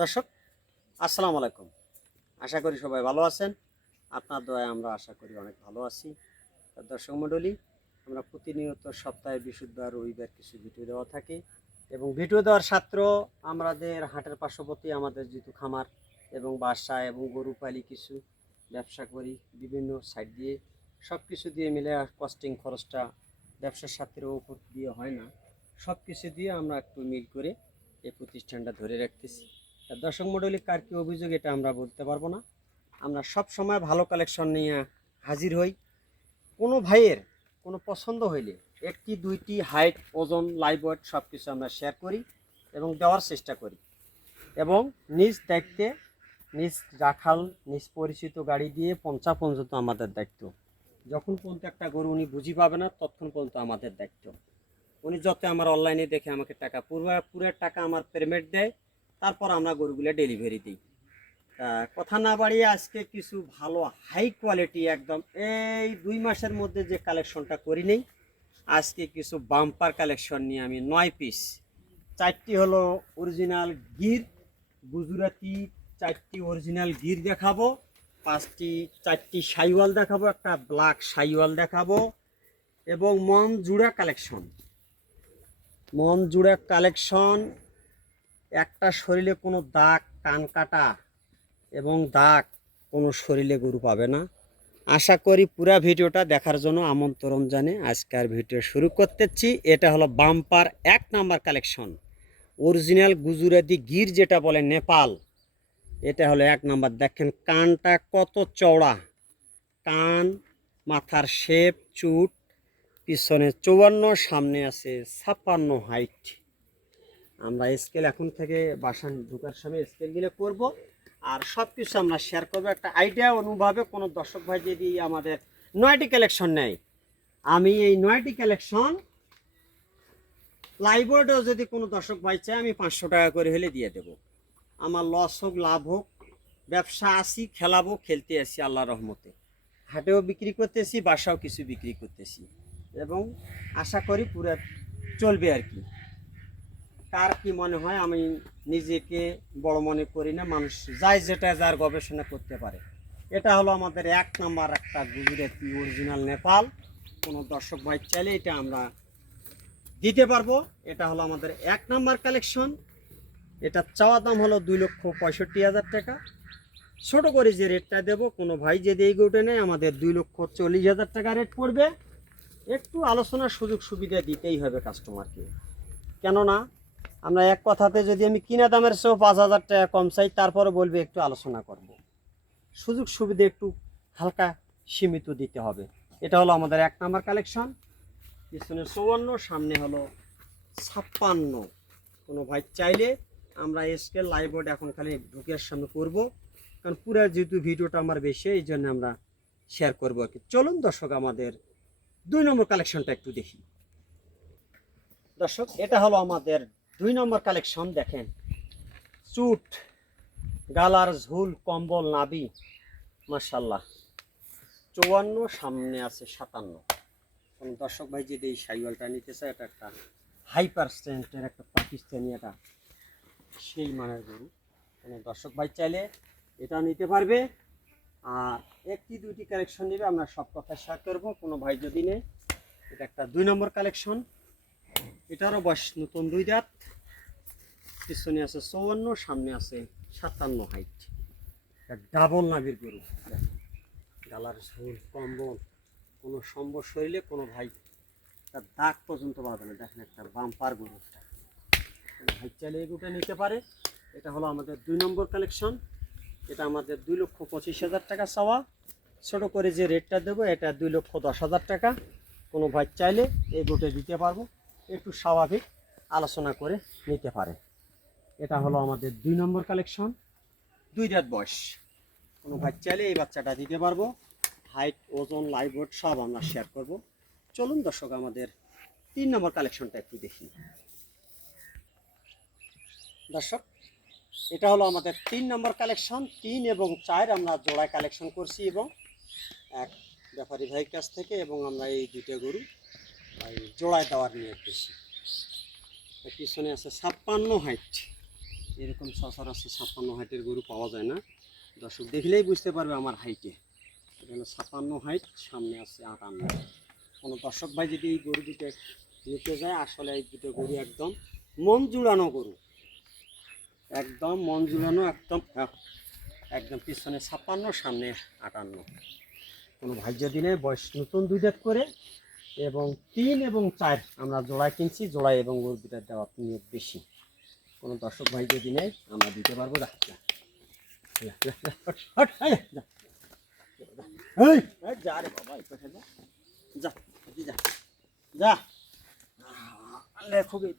দর্শক আসসালামু আলাইকুম। আশা করি সবাই ভালো আছেন। আপনার দয়ায় আমরা আশা করি অনেক ভালো আছি। দর্শক মণ্ডলী, আমরা প্রতিনিয়ত সপ্তাহে বৃহস্পতিবার রবিবার কিছু ভিডিও দেওয়া থাকি এবং ভিডিও দেওয়ার ছাত্র আমাদের হাটের পার্শ্ববর্তী আমাদের যেহেতু খামার এবং বাসা এবং গরু পালি কিছু ব্যবসা করি বিভিন্ন সাইড দিয়ে সব কিছু দিয়ে মিলে কস্টিং খরচটা ব্যবসার সাথেও উপর দিয়ে হয় না, সব কিছু দিয়ে আমরা একটু মিল করে এই প্রতিষ্ঠানটা ধরে রাখতেছি। দর্শক মণ্ডলী, কার কি অভিযোগ এটা আমরা বলতে পারবো না। আমরা সব সময় ভালো কালেকশন নিয়ে হাজির হই। কোনো ভাইয়ের কোনো পছন্দ হইলে একটি দুইটি হাইট ওজন লাইভ ওয়েট সব কিছু আমরা শেয়ার করি এবং দেওয়ার চেষ্টা করি এবং নিজ দায়িত্বে নিজ রাখাল নিজ পরিচিত গাড়ি দিয়ে পৌঁছা পর্যন্ত আমাদের দায়িত্ব। যখন পর্যন্ত একটা গরু উনি বুঝি পাবে না ততক্ষণ পর্যন্ত আমাদের দায়িত্ব। উনি যত আমার অনলাইনে দেখে আমাকে টাকা পুরো টাকা আমার পেমেন্ট দেয়, তারপর আমরা গরুগুলো ডেলিভারি দিই। কথা না বাড়িয়ে আজকে কিছু ভালো হাই কোয়ালিটি একদম এই 2 মাসের মধ্যে যে কালেকশনটা করি নেই, আজকে কিছু বাম্পার কালেকশন নিয়ে আমি 9 পিস, 4টি হলো অরিজিনাল গির গুজরাটি, 4টি অরিজিনাল গির দেখাবো, 4টি সাইওয়াল দেখাবো, একটা ব্ল্যাক সাইওয়াল দেখাবো এবং মন জুড়া কালেকশন। একটা শরীরে কোনো দাগ কান কাটা এবং দাগ কোনো শরীরে গরু পাবে না। আশা করি পুরা ভিডিওটা দেখার জন্য আমন্ত্রণ জানিয়ে আজকের ভিডিও শুরু করতেছি। এটা হলো bumper 1 number collection, original Gujarati Gir যেটা বলে নেপাল। এটা হলো 1 নাম্বার। দেখেন কানটা কত চওড়া, কান, মাথার শেপ, চুট, পিছনে 54, সামনে আছে 56 হাইট। আমরা স্কেল এখন থেকে বাসা ঢোকার সময় স্কেল দিলে করব আর সব কিছু আমরা শেয়ার করবো একটা আইডিয়া অনুভবে। কোনো দর্শক ভাই যদি আমাদের 9টি কালেকশন নেয়, আমি এই 9টি কালেকশন লাইভবোর্ডেও যদি কোনো দর্শক ভাই চায় আমি 500 টাকা করে হলে দিয়ে দেব। আমার লস হোক লাভ হোক, ব্যবসা আসি খেলাবো, খেলতে আসি আল্লাহ রহমতে। হাটেও বিক্রি করতেছি, বাসাও কিছু বিক্রি করতেছি এবং আশা করি পুরো চলবে আর কি। কার কি মনে হয়, আমি নিজেকে বড় মনে করি না, মানুষ যাই যেটা যার গবেষণা করতে পারে। এটা হলো আমাদের 1 নাম্বার একটা গুজরাটি অরিজিনাল নেপাল। কোনো দর্শক ভাই চাইলে এটা আমরা দিতে পারবো। এটা হলো আমাদের 1 নাম্বার কালেকশন। এটা চাওয়া দাম হলো 2,65,000 টাকা। ছোটো করে যে রেটটা দেবো, কোনো ভাই যদি এই গরুটা নেয় আমাদের 2,40,000 টাকা রেট পড়বে। একটু আলোচনার সুযোগ সুবিধা দিতেই হবে কাস্টমারকে, কেননা আমরা এক কথাতে যদি আমি কিনা দামের চেয়েও 5,000 টাকা কম চাই, তারপরে বলবে একটু আলোচনা করব। সুযোগ সুবিধা একটু হালকা সীমিত দিতে হবে। এটা হলো আমাদের 1 নাম্বার কালেকশন। পিছনে 54, সামনে হলো 56। কোনো ভাই চাইলে আমরা স্কেল লাইভ বোর্ড এখন খালি ঢুকের সামনে করব, কারণ পুরো যেহেতু ভিডিওটা আমার বেশি এই জন্য আমরা শেয়ার করবো আর কি। চলুন দর্শক আমাদের 2 নম্বর কালেকশনটা একটু দেখি। দর্শক এটা হলো আমাদের 2 নম্বর কালেকশন। দেখেন চুট, গালার ঝুল, কম্বল, নাবি, মাশাল্লাহ 54, সামনে আছে 57। কোন দর্শক ভাই যদি এই সাইওয়ালটা নিতে চায়, এটা একটা হাই পার্সেন্টের একটা পাকিস্তানি, এটা সেই মানের গরু। কোনো দর্শক ভাই চাইলে এটা নিতে পারবে। আর একটি দুইটি কালেকশন নেবে, আমরা সব কথা শেয়ার করবো। কোনো ভাই যদি নেই, এটা একটা 2 নম্বর কালেকশন। এটারও বয়স নতুন 2 দাঁত। পিছনে আছে 54, সামনে আছে 57 হাইট। ডাবল নাভির গরু। গালার ঝোল, কম্বল, কোনো সম্বর শরীরে কোনো ভাই তার দাগ পর্যন্ত পাবে না। দেখেন একটা বাম্পার গরু, ভাই চাইলে এই গরুটা নিতে পারে। এটা হলো আমাদের 2 নম্বর কালেকশন। এটা আমাদের 2,25,000 টাকা চাওয়া। ছোটো করে যে রেটটা দেবো এটা 2,10,000 টাকা। কোনো ভাই চাইলে এই গরুটা দিতে পারবো, একটু স্বাভাবিক আলোচনা করে নিতে পারে। এটা হলো আমাদের 2 নম্বর কালেকশন, 2 দাঁত বয়স। কোনো ভাই চাইলে এই বাচ্চাটা দিতে পারবো। হাইট, ওজন, লাইভ ওয়েট সব আমরা শেয়ার করব। চলুন দর্শক আমাদের 3 নম্বর কালেকশনটা একটু দেখি। দর্শক এটা হলো আমাদের 3 নম্বর কালেকশন। 3 এবং 4 আমরা জোড়ায় কালেকশন করছি এবং এক ব্যাপারী ভাইয়ের কাছ থেকে, এবং আমরা এই 2টা গরু জোড়ায় দেওয়ার নিয়ে বেশি। পিছনে আছে 56 হাইট, এরকম সচরাচর 56 হাইটের গরু পাওয়া যায় না। দর্শক দেখলেই বুঝতে পারবে আমার হাইটে। এটা হলো 56 হাইট, সামনে আছে 58। কোনো দর্শক ভাই যদি এই গরু দুটো নিতে যায়, আসলে এই দুটো গরু একদম মন জুড়ানো গরু, একদম মন জুড়ানো, একদম পিছনে 56, সামনে 58। কোনো ভাই যদি নেয়, বয়স নতুন 2 দাঁত করে, এবং 3 এবং 4 আমরা জোড়ায় কিনছি, জোড়ায় এবং গরু দুটার দেওয়া নিয়ে বেশি। কোনো দর্শক ভাই যদি নেয় আমরা দিতে পারবো। যা রে বাবা, যা যা যা খুবই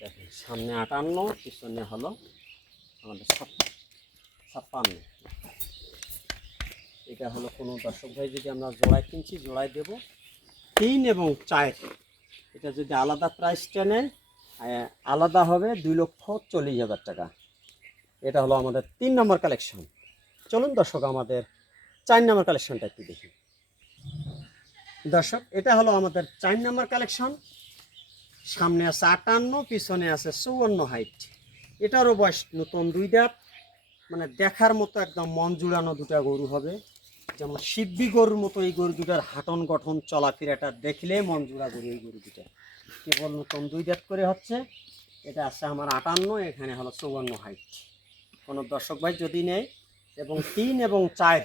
দেখেন, সামনে 58, পিছনে হলো আমাদের 56। এটা হলো কোনো দর্শক ভাই যদি আমরা জোড়ায় কিনছি, জোড়ায় দেবো 3 এবং 4। এটা যদি আলাদা প্রাইসটা নেয়, আলাদা হবে 2,40,000 টাকা। এটা হলো আমাদের 3 নম্বর কালেকশন। চলুন দর্শক আমাদের 4 নম্বর কালেকশনটা একটু দেখি। দর্শক, এটা হলো আমাদের 4 নম্বর কালেকশন। সামনে আছে 58, পিছনে আছে 54 হাইট। এটারও বয়স নতুন 2 দাঁত, মানে দেখার মতো একদম মন জুড়ানো দুটা গরু হবে। যেমন শিববি গরুর মতো এই গরু দুটার হাঁটন গঠন, চলাফেরাটা দেখলে মন জুড়া গরু এই গরু দুটা। কেবল নতুন 2 দাঁত করে হচ্ছে। এটা আছে আমার 58, এখানে হলো 54 হাইট। কোনো দর্শক ভাই যদি নেয়, এবং 3 এবং 4,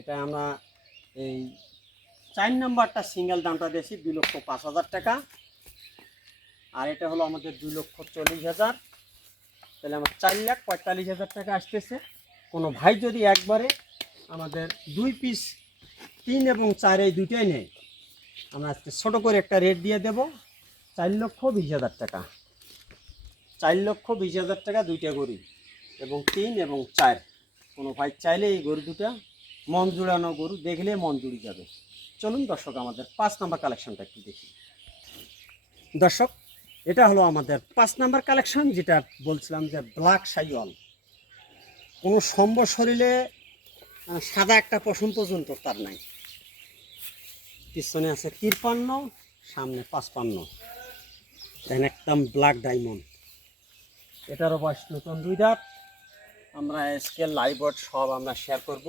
এটা আমরা এই 4 নম্বরটা সিঙ্গেল দামটা দিয়েছি 2,05,000 টাকা। আর এটা হলো আমাদের 2,40,000। তাহলে আমার 4,45,000 টাকা আসতেছে। কোনো ভাই যদি একবারে আমাদের 2 পিস 3 এবং 4 এই দুটোই নেয়, আমরা আজকে ছোটো করে একটা রেট দিয়ে দেব, 4,20,000 টাকা। 4,20,000 টাকা দুইটা গরু, এবং 3 এবং 4। কোনো ভাই চাইলে এই গরু দুটা মন জুড়ানো গরু, দেখলে মন জুড়ে যাবে। চলুন দর্শক আমাদের 5 নম্বর কালেকশনটা একটু দেখি। দর্শক, এটা হলো আমাদের 5 নম্বর কালেকশন, যেটা বলছিলাম যে ব্ল্যাক শাইওয়াল। কোনো সম্বর শরীরে সাদা একটা পশম পর্যন্ত তার নাই। পিছনে আছে 53, সামনে 55। দেখেন, একদম ব্ল্যাক ডায়মন্ড। এটারও বয়স নতুন 2 দাঁত। আমরা স্কেল, লাইভ ওয়েট সব আমরা শেয়ার করব।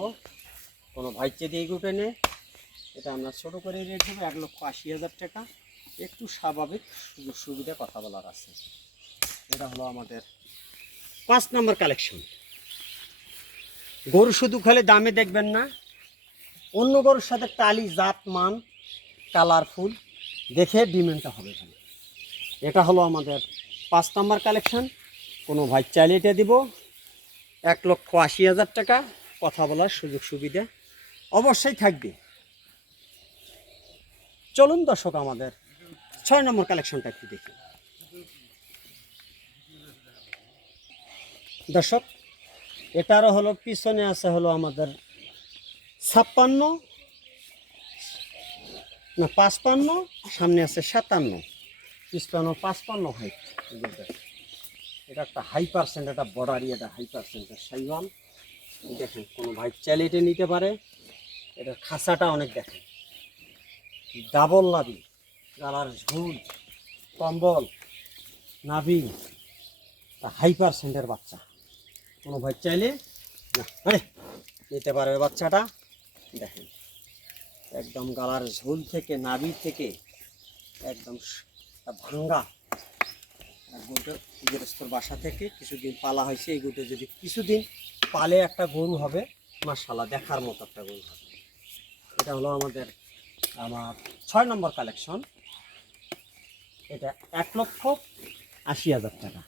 কোনো ভাই যদি এই গ্রুপে নেয়, এটা আমরা ছোটো করে রেট দেবো 1,80,000 টাকা। একটু স্বাভাবিক সুযোগ সুবিধা কথা বলার আছে। এটা হলো আমাদের 5 নম্বর কালেকশন। গরু শুধু খালি দামে দেখবেন না, অন্য গরুর সাথে টালি, জাত, মান, কালারফুল দেখে ডিমান্ডটা হবে ভালো। এটা হলো আমাদের 5 নম্বর কালেকশন। কোনো ভাই চাইলে এটা দিব 1,80,000 টাকা। কথা বলার সুযোগ সুবিধা অবশ্যই থাকবে। চলুন দর্শক আমাদের 6 নম্বর কালেকশনটা একটু দেখি। দর্শক, এটারও হলো পিছনে আছে হলো আমাদের 56 না 55, সামনে আছে 57, পিছনে 55 হাইট। এটা একটা হাই পার্সেন্ট, একটা বর্ডারি, এটা হাই পার্সেন্টের শাইওয়াল। দেখেন, কোনো ভাই চাইলে এটা নিতে পারে। এটার খাঁচাটা অনেক, দেখেন, ডাবল নাভি, গালার ঝুল, কম্বল, নাভি, হাই পার্সেন্টের বাচ্চা। কোনো ভাই চাইলে নিতে পারবে বাচ্চাটা। দেখেন, একদম গালার ঝুল থেকে, নাভি থেকে একদম ভাঙ্গা। গরুটা গৃহস্থর বাসা থেকে কিছুদিন পালা হয়েছে। এই গরুটা যদি কিছুদিন পালে একটা গরু হবে, মাশাআল্লাহ, দেখার মতো একটা গরু হবে। এটা হলো আমার 6 নম্বর কালেকশন। এটা 1,80,000 টাকা।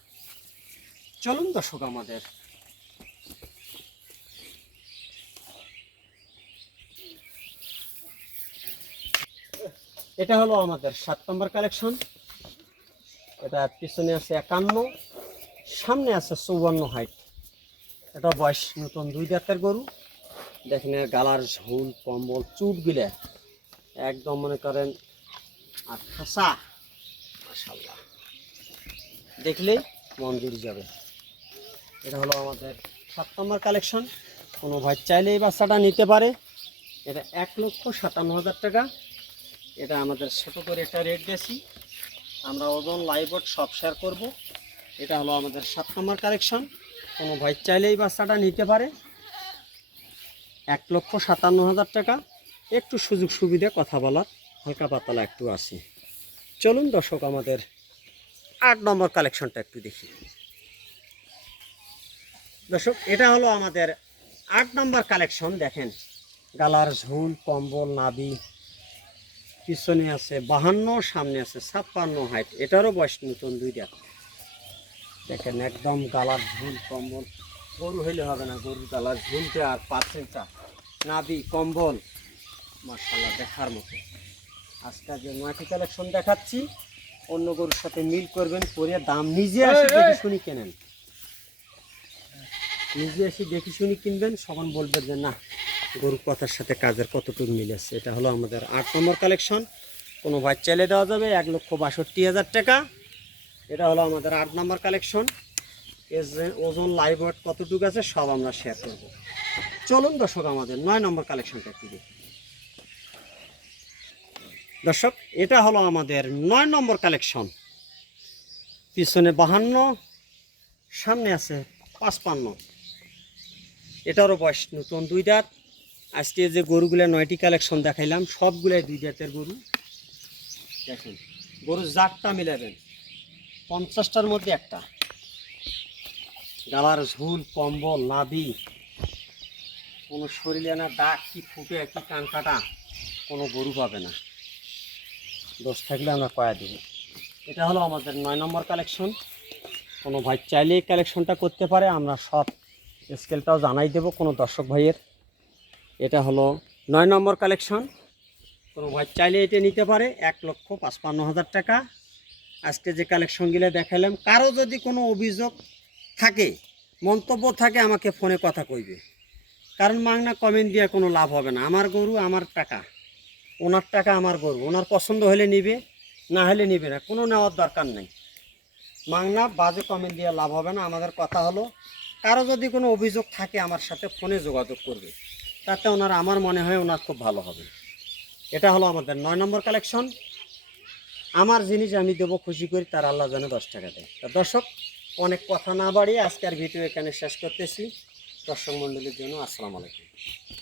চলুন দর্শক আমাদের এটা হলো আমাদের 7 নম্বর কালেকশন। এটা পিছনে আছে 51, সামনে আছে 54 হাইট। এটা বয়স নতুন 2 দাঁতের গরু। দেখেন, গালার ঝুল, কম্বল, চুট গিলে একদম মনে করেন আর খাসা, মাশাআল্লাহ, দেখলে মন জুড়ে যাবে। এটা হলো আমাদের 7 নম্বর কালেকশন। কোনো ভাই চাইলে এই বাচ্চাটা নিতে পারে। এটা 1,57,000 টাকা। এটা আমাদের ছোটো করে একটা রেট দিয়েছি আমরা ওজন লাইভ সব শেয়ার করব। এটা হলো আমাদের 7 নম্বর কালেকশন। কোনো ভাই চাইলে এই বাচ্চাটা নিতে পারে। 1,57,000 টাকা। একটু সুযোগ সুবিধা কথা বলার হালকা পাতলা একটু আছে। চলুন দর্শক আমাদের 8 নম্বর কালেকশনটা একটু দেখি। দর্শক এটা হলো আমাদের 8 নম্বর কালেকশন। দেখেন গালার ঝুল, কম্বল, নাভি, পিছনে আছে 52, সামনে আছে 56 হাইট। এটারও বয়স নতুন 2 দাঁত। দেখেন একদম গালার ঝুল, কম্বল, গরু হইলে হবে না, গরুর গালার ঝুলটা আর পার্সেলটা, নাভি, কম্বল মাশাআল্লাহ দেখার মতো। আজকে যে 9টি কালেকশন দেখাচ্ছি, অন্য গরুর সাথে মিল করবেন, করে দাম নিজে আসি দেখে শুনি কেনেন। নিজে এসে দেখে শুনি কিনবেন, সবাই বলবেন যে না গরুর কথার সাথে কাজের কতটুকু মিল আছে। এটা হলো আমাদের 8 নম্বর কালেকশন। কোনো ভাই চাইলে দেওয়া যাবে 1,62,000 টাকা। এটা হলো আমাদের 8 নম্বর কালেকশন। ওজন লাইভ ওয়েট কতটুকু আছে সব আমরা শেয়ার করব। চলুন দর্শক আমাদের 9 নম্বর কালেকশনটা একটু দেখি। দর্শক এটা হলো আমাদের 9 নম্বর কালেকশন। পিছনে 52, সামনে আছে 55। এটারও বয়স নতুন 2 দাঁত। আজকে যে গরুগুলা 9টি কালেকশন দেখাইলাম সবগুলাই 2 দাঁতের গরু। দেখেন গরুর জাতটা মিলাবেন, 50টার মধ্যে একটা। গালার ঝুল, কম্বল, নাভি, কোনো শরীরে না দাগ কি ফুটে কি কান কাটা কোনো গরু পাবে না। দোষ থাকলে আমরা কয়া দেব। এটা হলো আমাদের 9 নম্বর কালেকশন। কোনো ভাই চাইলে এই কালেকশনটা করতে পারে, আমরা সব স্কেলটাও জানাই দেব কোনো দর্শক ভাইয়ের। এটা হলো 9 নম্বর কালেকশন। কোনো ভাই চাইলে এটা নিতে পারে 1,55,000 টাকা। আজকে যে কালেকশনগুলো দেখালাম, কারো যদি কোনো অভিযোগ থাকে, মন্তব্য থাকে, আমাকে ফোনে কথা কইবে। কারণ মাংনা কমেন্ট দিয়ে কোনো লাভ হবে না। আমার গরু আমার টাকা, ওনার টাকা আমার গরু, ওনার পছন্দ হলে নিবে, না হলে নিবে না, কোনো নেওয়ার দরকার নেই। মাংনা বাজে কমেন্ট দিয়ে লাভ হবে না। আমাদের কথা হলো কারো যদি কোনো অভিযোগ থাকে আমার সাথে ফোনে যোগাযোগ করবে, তাতে ওনার আমার মনে হয় ওনার খুব ভালো হবে। এটা হলো আমাদের 9 নম্বর কালেকশন। আমার জিনিস আমি দেবো খুশি করি, তার আল্লাহ জানে 10 টাকা দেয়। তা দর্শক অনেক কথা না বাড়িয়ে আজকের ভিডিও এখানে শেষ করতেছি। দর্শক মণ্ডলীর জন্য আসসালামু আলাইকুম।